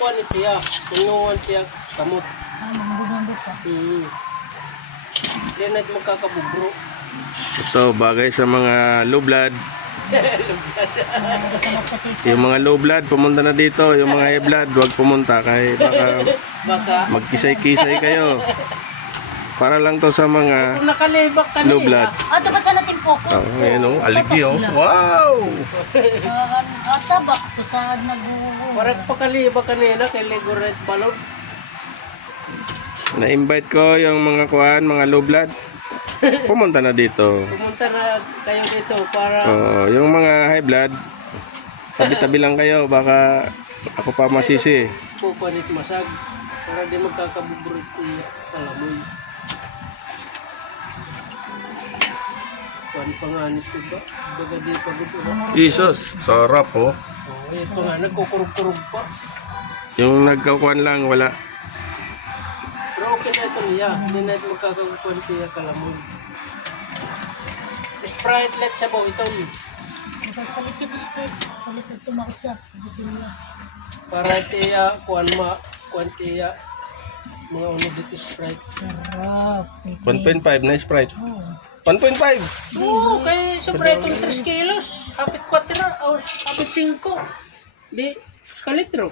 kuan itiya. Tunguan tiya kamot. Magbubundok ka. Yan at magkakabubro. Ito, bagay sa mga low blood. Yung mga low blood, pumunta na dito. Yung mga high blood, huwag pumunta. Kaya baka magkisay-kisay kayo. Para lang to sa mga Kung nakalibak kanina. low blood. Dapat siya natin po. Ngayon o, aligi o. Wow! Tabak to sa nag-uulog. Parang pakalibak kanina kay Legoret Balon. Na-invite ko yung mga kuhan, mga low blood. Pumunta na dito. Pumunta na kayo dito para Yung mga high blood, tabi-tabi lang kayo. Baka ako pa masisi. pupanit masag. Para di magkakabubro itiya. Kalamoy. Kuan panganit ko ba? Baga di pagod ba? Jesus, sarap oh. Ito nga, nagkukurug-kurug pa. Yung nagkakuhan lang, wala. Pero okay na ito niya. Hindi na ito magkakakuan siya kalamoy. Sprite let sa bo ito. Palitin spray. Palitin tumaksa. Para tiya, kuan tiya. Mga ano dito Sprite. Sarap. 1.5 na Sprite. Oh. 1.5. Oo, kay sobre itong 3 kilos. Kapit 4 o kapit 5. Di, skalitro.